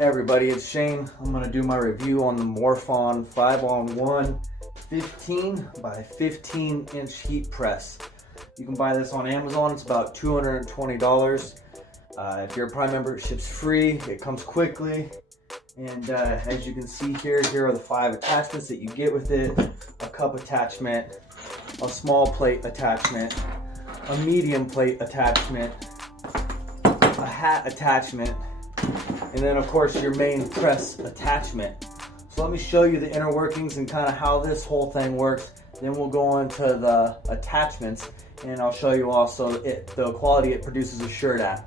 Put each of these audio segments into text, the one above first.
Hey everybody, it's Shane. I'm going to do my review on the Mophorn 5-on-1 15 by 15 inch heat press. You can buy this on Amazon. It's about $220. If you're a Prime member, it ships free. It comes quickly. And as you can see here, here are the 5 attachments that you get with it. A cup attachment, a small plate attachment, a medium plate attachment, a hat attachment, and then of course your main press attachment. So let me show you the inner workings and kind of how this whole thing works. Then we'll go into the attachments and I'll show you also the quality it produces a shirt at.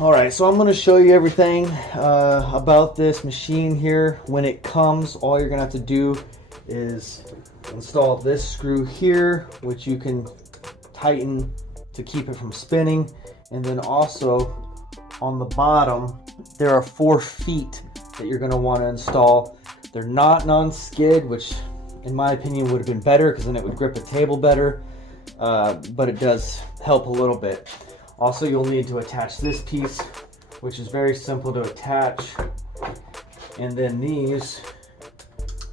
Alright, so I'm going to show you everything about this machine here. When it comes, all you're going to have to do is install this screw here, which you can tighten to keep it from spinning. And then also on the bottom, there are 4 feet that you're going to want to install. They're not non-skid, which in my opinion would have been better because then it would grip a table better, but it does help a little bit. Also, you'll need to attach this piece, which is very simple to attach, and then these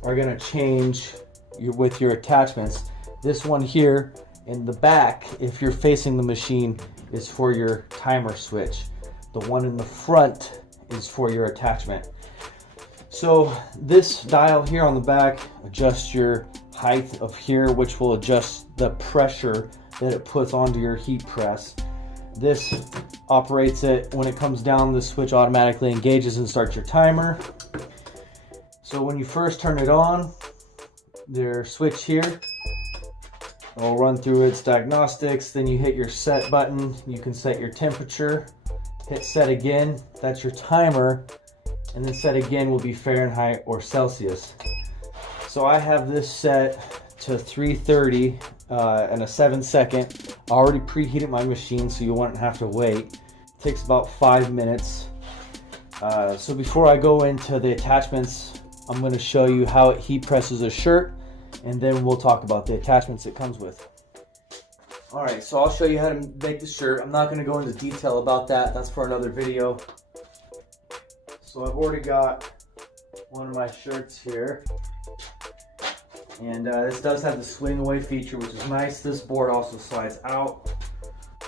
are going to change with your attachments. This one here in the back, if you're facing the machine, is for your timer switch. The one in the front is for your attachment. So this dial here on the back adjusts your height of here, which will adjust the pressure that it puts onto your heat press. This operates it. When it comes down, the switch automatically engages and starts your timer. So when you first turn it on, their switch here will run through its diagnostics. Then you hit your set button. You can set your temperature. Hit set again, that's your timer, and then set again will be Fahrenheit or Celsius. So I have this set to 330 and a 7-second. I already preheated my machine so you won't have to wait. It takes about 5 minutes. So before I go into the attachments, I'm going to show you how it heat presses a shirt, and then we'll talk about the attachments it comes with. Alright, so I'll show you how to make the shirt. I'm not going to go into detail about that. That's for another video. So I've already got one of my shirts here. And this does have the swing away feature, which is nice. This board also slides out,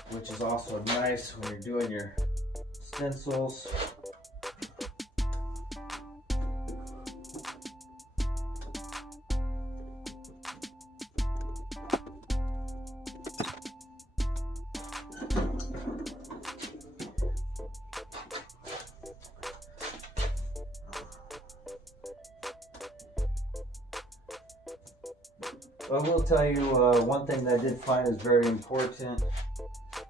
which is also nice when you're doing your stencils. I will tell you one thing that I did find is very important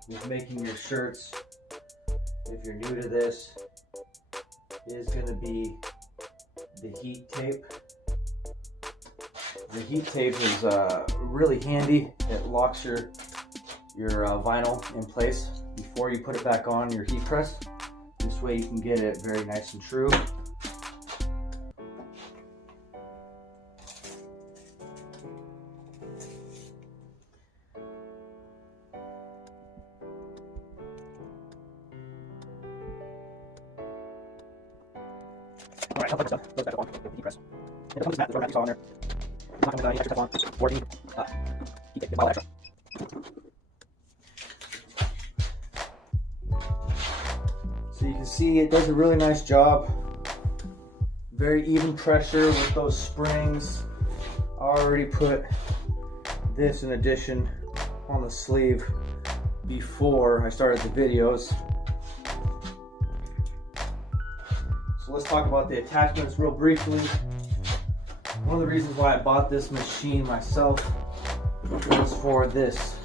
with making your shirts, if you're new to this, is going to be the heat tape. The heat tape is really handy. It locks your vinyl in place before you put it back on your heat press. This way you can get it very nice and true. Alright, I'll put this up. Goes back on the heat press. And the compass mat, there's rubber on there. I'm not going to extra stuff on. 14. Heat tape, bottle extra. So you can see it does a really nice job. Very even pressure with those springs. I already put this in addition on the sleeve before I started the videos. So let's talk about the attachments real briefly. One of the reasons why I bought this machine myself was for this,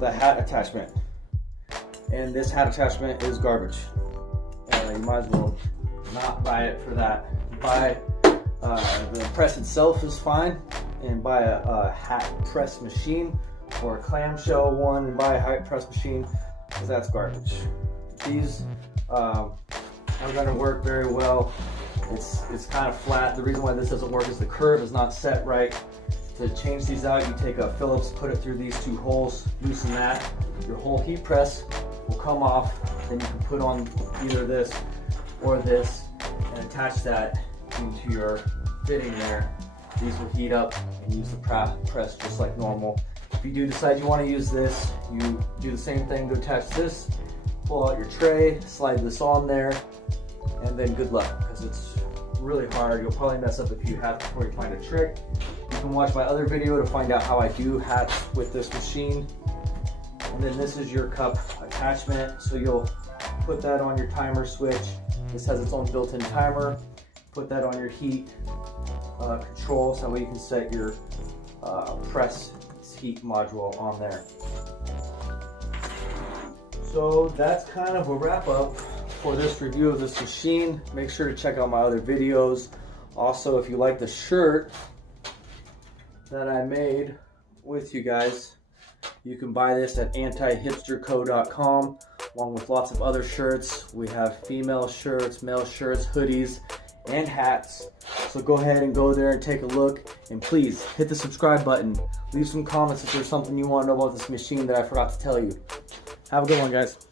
the hat attachment. And this hat attachment is garbage. You might as well not buy it for that. Buy the press itself is fine, and buy a hat press machine or a clamshell one and buy a hat press machine, because that's garbage. These are going to work very well. It's kind of flat. The reason why this doesn't work is the curve is not set right. To change these out, you take a Phillips, put it through these 2 holes, loosen that. Your whole heat press will come off. Then you can put on either this or this and attach that into your fitting there. These will heat up and use the press just like normal. If you do decide you want to use this, you do the same thing to attach this. Pull out your tray, slide this on there, and then good luck, because it's really hard. You'll probably mess up a few hats before you find a trick. You can watch my other video to find out how I do hats with this machine. And then this is your cup attachment, so you'll put that on your timer switch. This has its own built-in timer. Put that on your heat control, so that way you can set your press heat module on there. So that's kind of a wrap up for this review of this machine. Make sure to check out my other videos. Also, if you like the shirt that I made with you guys, you can buy this at Anti-Hipsterco.com, along with lots of other shirts. We have female shirts, male shirts, hoodies, and hats. So go ahead and go there and take a look. And please hit the subscribe button. Leave some comments if there's something you want to know about this machine that I forgot to tell you. Have a good one, guys.